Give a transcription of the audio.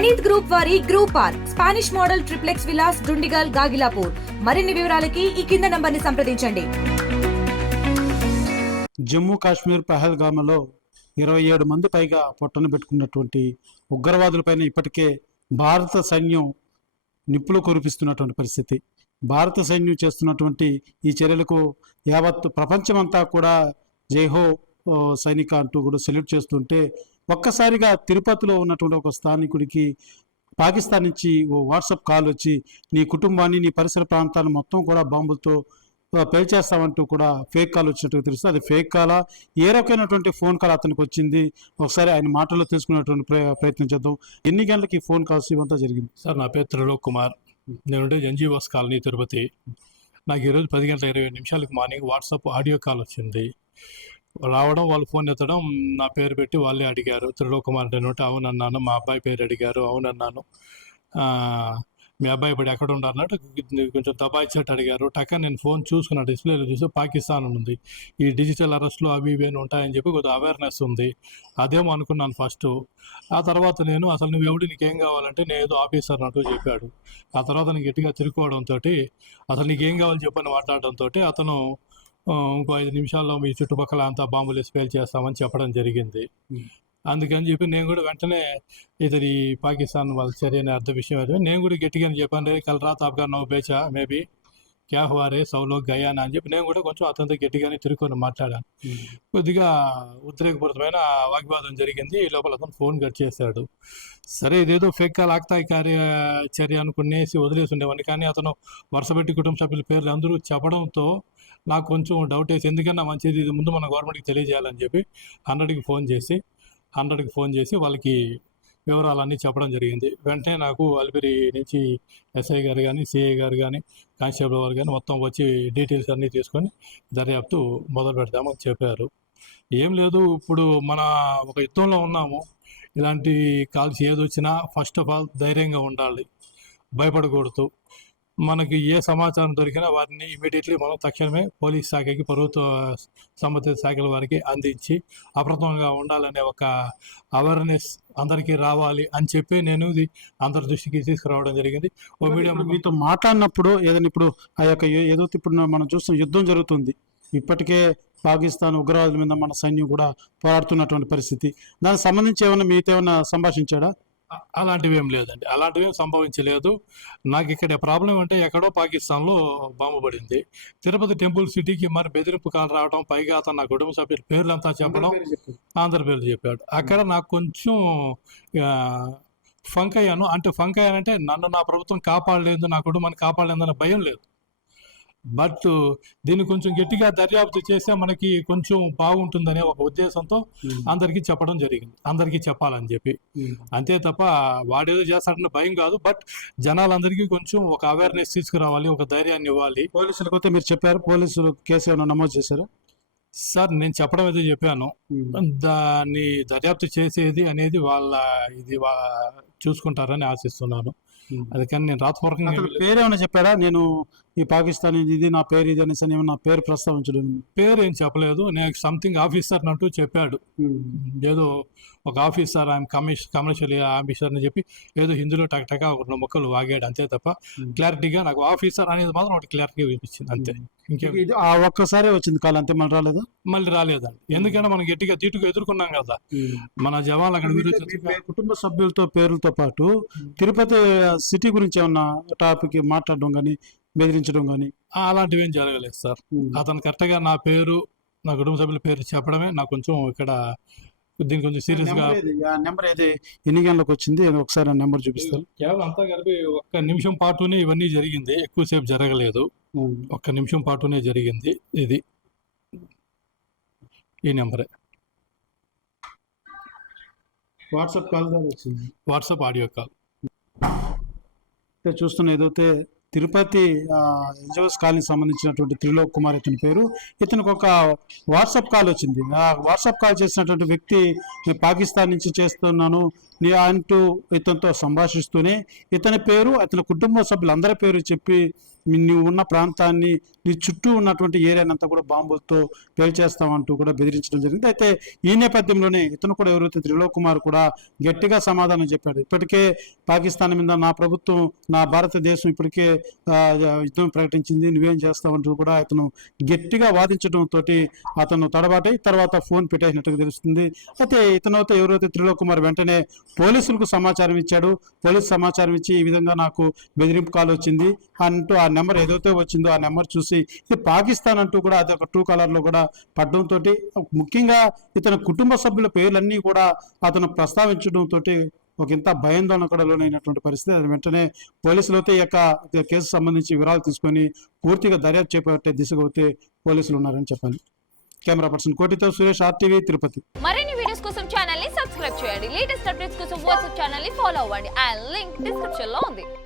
Praneeth group వారి group park Spanish model triplex Vilas Dundigal Gagillapur. మరిన్ని వివరాలకి ఈ కింద నంబర్ని సంప్రదించండి. జమ్మూ కాశ్మీర్ పహల్గామ్లో 27 మంది పైగా పొట్టన పెట్టుకున్నటువంటి ఉగ్రవాదులపైన ఇప్పటికే భారత సైన్యం నిప్పులు కురిపిస్తున్నటువంటి పరిస్థితి. భారత సైన్యం చేస్తున్నటువంటి ఈ చర్యలకు యావత్ ప్రపంచమంతా కూడా జైహో సైనిక అంటూ కూడా సెల్యూట్ చేస్తుంటే, ఒక్కసారిగా తిరుపతిలో ఉన్నటువంటి ఒక స్థానికుడికి పాకిస్తాన్ నుంచి ఓ వాట్సాప్ కాల్ వచ్చి నీ కుటుంబాన్ని, నీ పరిసర ప్రాంతాన్ని మొత్తం కూడా బాంబులతో పేల్చేస్తామంటూ కూడా ఫేక్ కాల్ వచ్చినట్టు తెలుస్తుంది. అది ఫేక్ కాలా, ఏ రకమైనటువంటి ఫోన్ కాల్ అతనికి వచ్చింది, ఒకసారి ఆయన మాటల్లో తెలుసుకునేటువంటి ప్రయత్నం చేద్దాం. ఎన్ని గంటలకి ఈ ఫోన్ కాల్స్ ఇవంతా జరిగింది? సార్, నా పేరు త్రిలోక్ కుమార్. నేను ఎన్జిఓస్ కాలనీ తిరుపతి. నాకు ఈరోజు 10:20 మార్నింగ్ వాట్సాప్ ఆడియో కాల్ వచ్చింది. రావడం, వాళ్ళు ఫోన్ ఎత్తడం, నా పేరు పెట్టి వాళ్ళే అడిగారు. త్రిలోక్ కుమార్ అంటే అవునన్నాను. మా అబ్బాయి పేరు అడిగారు, అవునన్నాను. మీ అబ్బాయి ఇప్పుడు ఎక్కడ ఉన్నారన్నట్టు కొంచెం దబాయిచ్చినట్టు అడిగారు. టక్క నేను ఫోన్ చూసుకున్న డిస్ప్లేలో చూస్తే పాకిస్తాన్ ఉంది. ఈ డిజిటల్ అరెస్ట్లు అవి ఇవి ఉంటాయని చెప్పి కొద్దిగా అవేర్నెస్ ఉంది. అదేమో అనుకున్నాను ఫస్ట్. ఆ తర్వాత నేను అసలు నువ్వు ఎవడు, నీకేం కావాలంటే నేను ఏదో ఆఫీసర్ అంటూ చెప్పాడు. ఆ తర్వాత నేను గట్టిగా తిరుక్కోవడంతో అసలు నీకేం కావాలని చెప్పని మాట్లాడడంతో అతను ఇంకో 5 నిమిషాల్లో మీ చుట్టుపక్కల అంతా బాంబులు వేసి పేల్ చేస్తామని చెప్పడం జరిగింది. అందుకని చెప్పి నేను కూడా వెంటనే ఇది పాకిస్తాన్ వాళ్ళ చర్య అనే అర్థ విషయం అయితే నేను కూడా గట్టిగా చెప్పాను. కల్ రాత్ ఆప్గా నో బేచా మేబీ క్యా హువా రే సౌలో గయానా అని చెప్పి నేను కూడా కొంచెం అతనితో గట్టిగానే తిరుక్కొని మాట్లాడాను. కొద్దిగా ఉద్రేకపూరితమైన వాగ్వాదం జరిగింది. ఈ లోపల అతను ఫోన్ కట్ చేశాడు. సరే, ఇదేదో ఫేక్ కాల్ ఆక్తాయి చర్య అనుకునేసి వదిలేసి ఉండేవాడిని. కానీ అతను వరుస పెట్టి కుటుంబ సభ్యుల పేర్లు అందరూ చెప్పడంతో నాకు కొంచెం డౌట్ వేసి, ఎందుకన్నా మంచిది ఇది ముందు మన గవర్నమెంట్కి తెలియజేయాలని చెప్పి 100కి ఫోన్ చేసి వాళ్ళకి వివరాలన్నీ చెప్పడం జరిగింది. వెంటనే నాకు అలిపిరి నుంచి ఎస్ఐ గారు కానీ, సిఐ గారు కానీ, కానిస్టేబుల్ వారు కానీ మొత్తం వచ్చి డీటెయిల్స్ అన్నీ తీసుకొని దర్యాప్తు మొదలు పెడతామని చెప్పారు. ఏం లేదు, ఇప్పుడు మన ఒక యుద్ధంలో ఉన్నాము. ఇలాంటి కాల్స్ ఏదొచ్చినా ఫస్ట్ ఆఫ్ ఆల్ ధైర్యంగా ఉండాలి, భయపడకూడదు. మనకి ఏ సమాచారం దొరికినా వారిని ఇమీడియట్లీ మనం తక్షణమే పోలీస్ శాఖకి, ప్రభుత్వ సంబంధిత శాఖల వారికి అందించి అప్రమత్తంగా ఉండాలనే ఒక అవేర్నెస్ అందరికీ రావాలి అని చెప్పి నేను ఇది అందరి దృష్టికి తీసుకురావడం జరిగింది. ఓ మీడియా మీతో మాట్లాడినప్పుడు ఏదైనా ఇప్పుడు ఆ యొక్క ఏదైతే ఇప్పుడు మనం చూస్తున్న యుద్ధం జరుగుతుంది, ఇప్పటికే పాకిస్తాన్ ఉగ్రవాదుల మీద మన సైన్యం కూడా పోరాడుతున్నటువంటి పరిస్థితి, దానికి సంబంధించి ఏమైనా మీతో ఏమైనా సంభాషించాడా? అలాంటివి ఏం లేదండి, అలాంటివి ఏం సంభవించలేదు. నాకు ఇక్కడ ప్రాబ్లం అంటే ఎక్కడో పాకిస్తాన్లో బాంబు పడింది. తిరుపతి టెంపుల్ సిటీకి మరి బెదిరింపు కాల్ రావడం, పైగా అతను నా కుటుంబ సభ్యుల పేర్లంతా చెప్పడం, ఆంధ్ర పేర్లు చెప్పాడు. అక్కడ నాకు కొంచెం ఫంక్ అయ్యాను. అంటే ఫంక్ అయ్యానంటే నన్ను నా ప్రభుత్వం కాపాడలేదు, నా కుటుంబాన్ని కాపాడలేదన్న భయం లేదు. బట్ దీన్ని కొంచెం గట్టిగా దర్యాప్తు చేస్తే మనకి కొంచెం బాగుంటుందనే ఒక ఉద్దేశంతో అందరికీ చెప్పడం జరిగింది, అందరికీ చెప్పాలని చెప్పి. అంతే తప్ప వాడేదో చేస్తాడన్న భయం కాదు. బట్ జనాలందరికీ కొంచెం ఒక అవేర్నెస్ తీసుకురావాలి, ఒక ధైర్యాన్ని ఇవ్వాలి. పోలీసులకు అయితే మీరు చెప్పారు, పోలీసులు కేసు ఏమైనా నమోదు చేశారు? సార్, నేను చెప్పడం అయితే చెప్పాను. దాన్ని దర్యాప్తు చేసేది అనేది ఇది చూసుకుంటారని ఆశిస్తున్నాను. అందుకని నేను రాతపూర్వకంగా పేరు ఏమైనా చెప్పారా? నేను ఈ పాకిస్తాన్ ఇది, నా పేరు ఇది అనేసి ఏమన్నా పేరు ప్రస్తావించడం? పేరు ఏం చెప్పలేదు. నేను సంథింగ్ ఆఫీసర్ అంటూ చెప్పాడు. ఏదో ఒక ఆఫీసర్, ఆయన కమర్షియల్ ఆఫీసర్ అని చెప్పి ఏదో హిందీలో టక్టగా ఒక 2 ముక్కలు వాగాడు. అంతే తప్ప క్లారిటీగా నాకు ఆఫీసర్ అనేది మాత్రం ఒకటి క్లారిటీగా వినిపించింది. అంతే, ఇంకేం. ఒక్కసారి వచ్చింది కాల్, అంతే, మళ్ళీ రాలేదా? మళ్ళీ రాలేదండి. ఎందుకంటే మనం గట్టిగా తీటుగా ఎదుర్కొన్నాం కదా మన జవాన్లు. అక్కడ కుటుంబ సభ్యులతో పేర్లతో పాటు తిరుపతి సిటీ గురించి ఏమన్నా టాపిక్ మాట్లాడడం కానీ, బెదిరించడం కానీ అలాంటివి ఏం జరగలేదు సార్. అతను కరెక్ట్గా నా పేరు, నా కుటుంబ సభ్యుల పేరు చెప్పడమే నాకు కొంచెం ఇక్కడ దీనికి కొంచెం సీరియస్ గా. నెంబర్ ఏది, ఎన్ని గంటలకు వచ్చింది, ఒకసారి నెంబర్ చూపిస్తారు? కేవలం అంతా కలిపి 1 నిమిషం పాటునే ఇవన్నీ జరిగింది, ఎక్కువసేపు జరగలేదు. 1 నిమిషం పాటునే జరిగింది. ఇది ఈ నెంబరే, వాట్సాప్ కాల్ ద్వారా వచ్చింది, వాట్సాప్ ఆడియో కాల్. చూస్తున్న ఏదైతే తిరుపతి ఎన్జిఓస్ కాలనీకి సంబంధించినటువంటి త్రిలోక్ కుమార్ ఇతని పేరు, ఇతనికి ఒక వాట్సాప్ కాల్ వచ్చింది. ఆ వాట్సాప్ కాల్ చేసినటువంటి వ్యక్తి, పాకిస్తాన్ నుంచి చేస్తున్నాను, అంటూ ఇతనితో సంభాషిస్తూనే ఇతని పేరు అతని కుటుంబ సభ్యులందరి పేరు చెప్పి నువ్వు ఉన్న ప్రాంతాన్ని నీ చుట్టూ ఉన్నటువంటి ఏరియానంతా కూడా బాంబులతో పేల్చేస్తామంటూ కూడా బెదిరించడం జరిగింది. అయితే ఈ నేపథ్యంలోనే ఇతను కూడా ఎవరైతే త్రిలోక్ కుమార్ కూడా గట్టిగా సమాధానం చెప్పాడు. ఇప్పటికే పాకిస్తాన్ మీద నా ప్రభుత్వం, నా భారతదేశం ఇప్పటికే యుద్ధం ప్రకటించింది, నువ్వేం చేస్తావంటూ కూడా అతను గట్టిగా వాదించడంతో అతను తడబాటై తర్వాత ఫోన్ పెట్టేసినట్టుగా తెలుస్తుంది. అయితే ఇతనైతే ఎవరైతే త్రిలోక్ కుమార్ వెంటనే పోలీసులకు సమాచారం ఇచ్చాడు. పోలీసు సమాచారం ఇచ్చి ఈ విధంగా నాకు బెదిరింపు కాల్ వచ్చింది అంటూ ఆ నెంబర్ ఏదైతే వచ్చిందో ఆ నెంబర్ చూసి ఇది పాకిస్తాన్ అంటూ కూడా అది ఒక ట్రూ కాలర్ లో కూడా పడడంతో ముఖ్యంగా ఇతని కుటుంబ సభ్యుల పేర్లన్నీ కూడా అతను ప్రస్తావించడంతో ఒక ఇంత భయాందోళన కూడా లోనైనటువంటి పరిస్థితి. అది వెంటనే పోలీసులు అయితే ఈ యొక్క కేసు సంబంధించి వివరాలు తీసుకొని పూర్తిగా దర్యాప్తు చేపట్టే దిశగా అయితే పోలీసులు ఉన్నారని చెప్పాలి. కెమెరా పర్సన్ కోటితో సురేష్, RTV, తిరుపతి. మరిన్ని వీడియోస్ కోసం ఛానల్ ని సబ్స్క్రైబ్ చేయండి. లేటెస్ట్ అప్డేట్స్ కోసం వాట్సాప్ ఛానల్ ని ఫాలో అవ్వండి. ఆ లింక్ డిస్క్రిప్షన్ లో ఉంది.